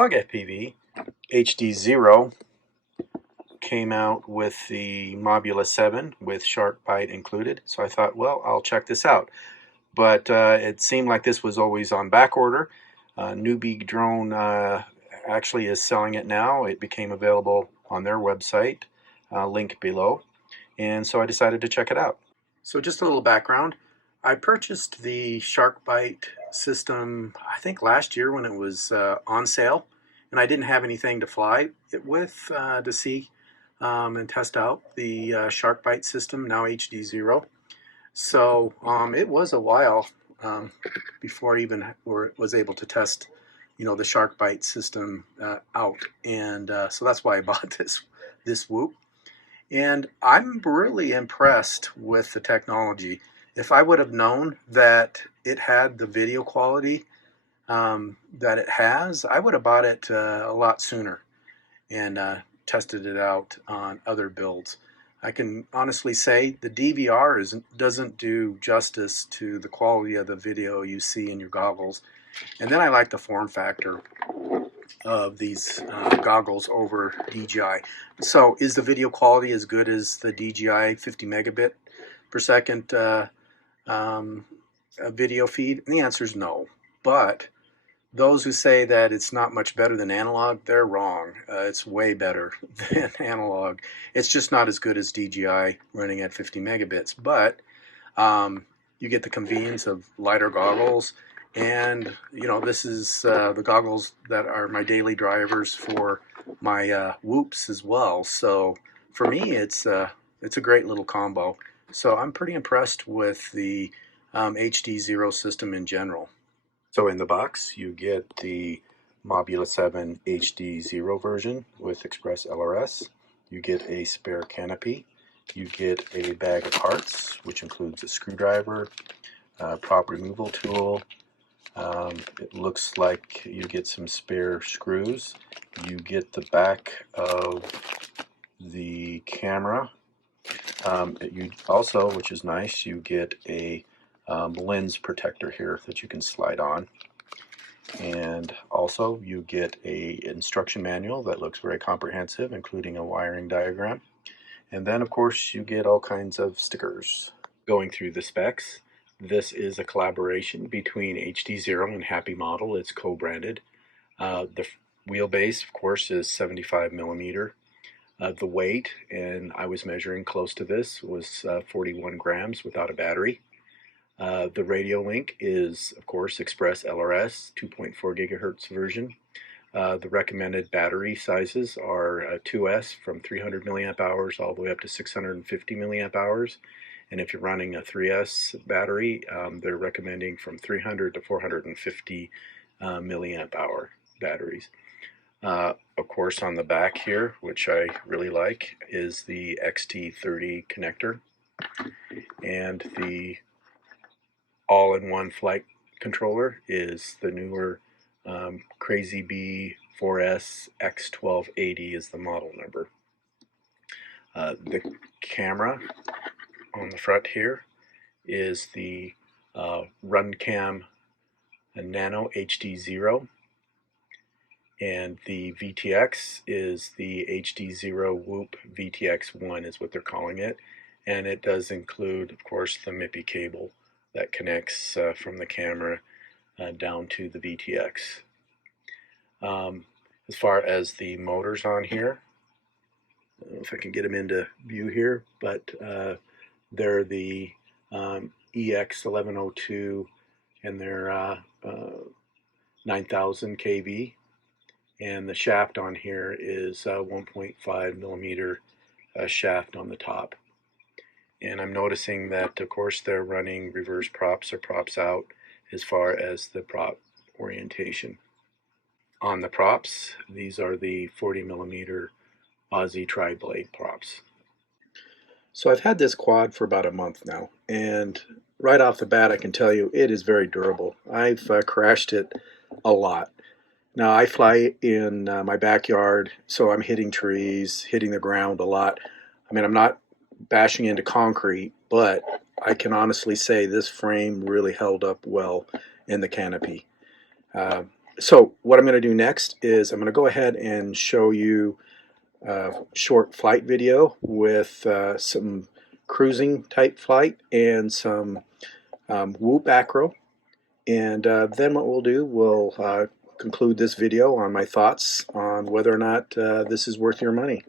Fog FPV HDZero came out with the Mobula7 with shark bite included, so I thought, well, I'll check this out. But it seemed like this was always on back order. NewBeeDrone actually is selling it now. It became available on their website, link below, and so I decided to check it out. So just a little background. I purchased the shark bite system, I think last year when it was on sale, and I didn't have anything to fly it with to see and test out the shark bite system, now HDZero. So it was a while before I even was able to test, the shark bite system out, and so that's why I bought this Whoop. And I'm really impressed with the technology. If I would have known that it had the video quality that it has, I would have bought it a lot sooner and tested it out on other builds. I can honestly say the DVR doesn't do justice to the quality of the video you see in your goggles. And then I like the form factor of these goggles over DJI. So is the video quality as good as the DJI 50 megabit per second video feed? And the answer is no. But those who say that it's not much better than analog, they're wrong. It's way better than analog. It's just not as good as DJI running at 50 megabits. But you get the convenience of lighter goggles. And, this is the goggles that are my daily drivers for my Whoops as well. So for me, it's a great little combo. So I'm pretty impressed with the HDZero system in general. So in the box, you get the Mobula7 HDZero version with Express LRS. You get a spare canopy. You get a bag of parts, which includes a screwdriver, prop removal tool. It looks like you get some spare screws. You get the back of the camera. You also, which is nice, you get a lens protector here that you can slide on. And also you get a instruction manual that looks very comprehensive, including a wiring diagram. And then, of course, you get all kinds of stickers. Going through the specs, this is a collaboration between HDZero and Happy Model. It's co-branded. The wheelbase, of course, is 75 millimeter. The weight, and I was measuring close to this, was 41 grams without a battery. The radio link is, of course, Express LRS 2.4 gigahertz version. The recommended battery sizes are 2S from 300 milliamp hours all the way up to 650 milliamp hours. And if you're running a 3S battery, they're recommending from 300 to 450 milliamp hour batteries. Of course, on the back here, which I really like, is the XT30 connector and the all-in-one flight controller is the newer Crazy Bee 4S X1280 is the model number. The camera on the front here is the RunCam Nano HDZero, and the VTX is the HDZero Whoop VTX1 is what they're calling it, and it does include, of course, the MIPI cable that connects from the camera down to the VTX. As far as the motors on here, I don't know if I can get them into view here, but they're the EX1102 and they're 9000 kV, and the shaft on here is 1.5 millimeter shaft on the top. And I'm noticing that, of course, they're running reverse props or props out as far as the prop orientation. On the props, these are the 40 millimeter Aussie tri-blade props. So I've had this quad for about a month now, and right off the bat I can tell you it is very durable. I've crashed it a lot. Now I fly in my backyard, so I'm hitting trees, hitting the ground a lot. I mean, I'm not bashing into concrete, but I can honestly say this frame really held up well in the canopy. So what I'm going to do next is I'm going to go ahead and show you a short flight video with some cruising type flight and some whoop acro. And then what we'll do, we'll conclude this video on my thoughts on whether or not this is worth your money.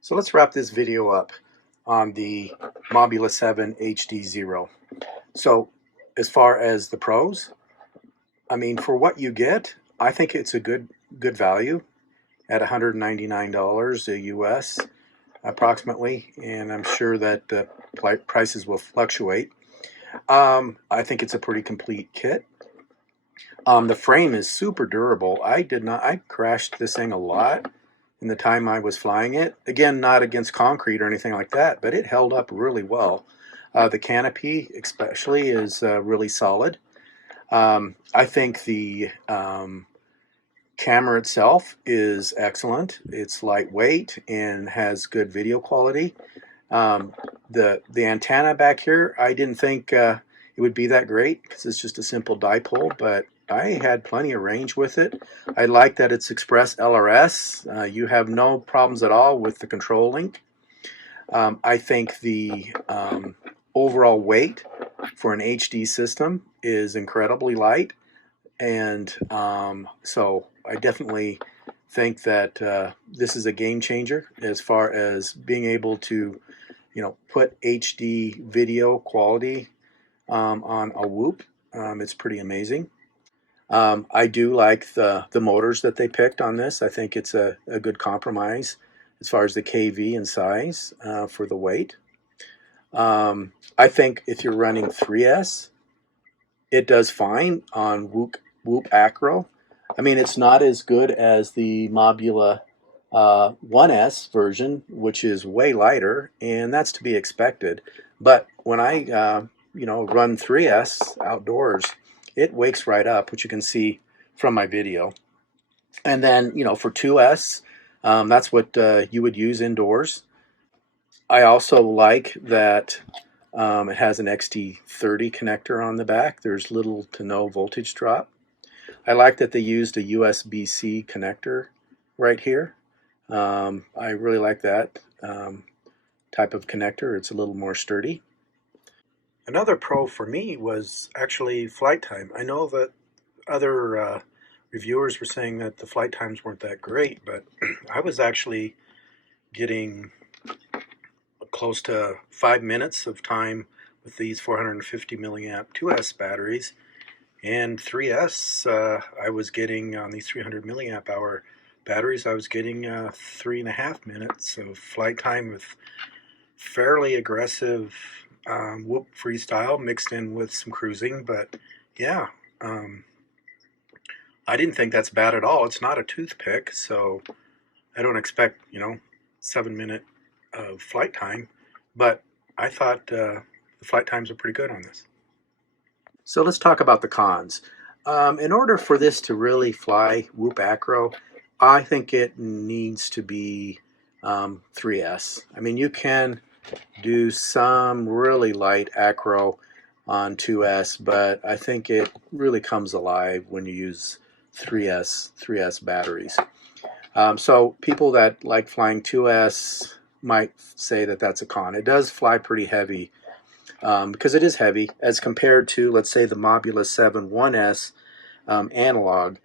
So let's wrap this video up on the Mobula7 HDZero. So as far as the pros, I mean, for what you get, I think it's a good value at $199 US approximately, and I'm sure that the prices will fluctuate. I think it's a pretty complete kit. The frame is super durable. I crashed this thing a lot in the time I was flying it. Again, not against concrete or anything like that, but it held up really well. The canopy especially is really solid. I think the camera itself is excellent. It's lightweight and has good video quality. The antenna back here, I didn't think it would be that great because it's just a simple dipole, but I had plenty of range with it. I like that it's Express LRS. You have no problems at all with the control link. I think the overall weight for an HD system is incredibly light, and so I definitely think that this is a game changer as far as being able to, put HD video quality on a Whoop. It's pretty amazing. I do like the motors that they picked on this. I think it's a good compromise as far as the KV and size for the weight. I think if you're running 3S, it does fine on Whoop Acro. I mean, it's not as good as the Mobula 1S version, which is way lighter, and that's to be expected. But when I run 3S outdoors, it wakes right up, which you can see from my video. And then, for 2S, that's what you would use indoors. I also like that it has an XT30 connector on the back. There's little to no voltage drop. I like that they used a USB-C connector right here. I really like that type of connector. It's a little more sturdy. Another pro for me was actually flight time. I know that other reviewers were saying that the flight times weren't that great, but I was actually getting close to 5 minutes of time with these 450 milliamp 2S batteries, and 3S I was getting on these 300 milliamp hour batteries, I was getting 3.5 minutes of flight time with fairly aggressive whoop freestyle mixed in with some cruising. But yeah, um, I didn't think that's bad at all. It's not a toothpick, so I don't expect 7 minute of flight time, but I thought the flight times are pretty good on this. So let's talk about the cons. In order for this to really fly Whoop Acro, I think it needs to be 3S. I mean, you can do some really light acro on 2S, but I think it really comes alive when you use 3S batteries. So people that like flying 2S might say that that's a con. It does fly pretty heavy because it is heavy as compared to, let's say, the Mobula7 1S analog,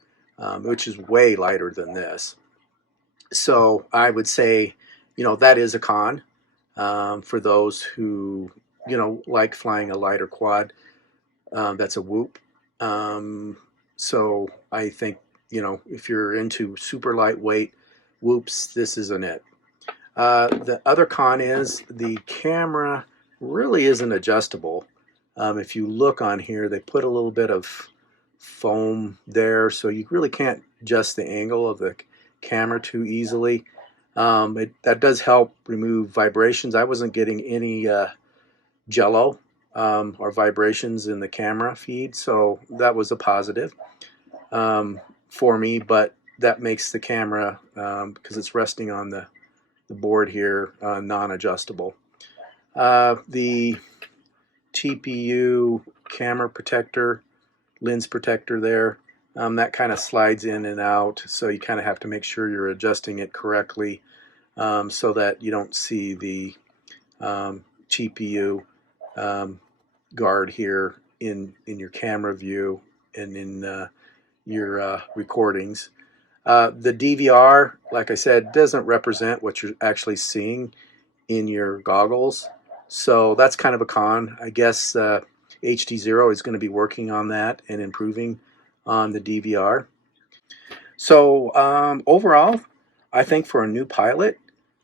which is way lighter than this. So I would say, that is a con for those who, like flying a lighter quad. That's a Whoop. So I think, if you're into super lightweight Whoops, this isn't it. The other con is the camera really isn't adjustable. If you look on here, they put a little bit of foam there, so you really can't adjust the angle of the camera too easily. That does help remove vibrations. I wasn't getting any jello or vibrations in the camera feed, so that was a positive for me, but that makes the camera, because it's resting on the board here, non-adjustable. The TPU camera protector, lens protector there, that kind of slides in and out, so you kind of have to make sure you're adjusting it correctly so that you don't see the TPU guard here in your camera view and in your recordings. The DVR, like I said, doesn't represent what you're actually seeing in your goggles, so that's kind of a con. I guess HDZero is going to be working on that and improving on the DVR. So overall, I think for a new pilot,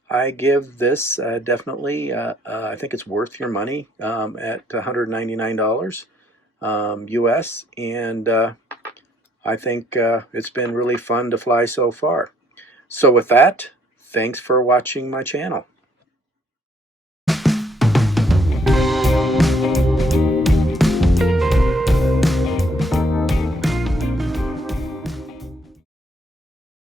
I give this definitely, I think it's worth your money at $199 US, and I think it's been really fun to fly so far. So with that, thanks for watching my channel.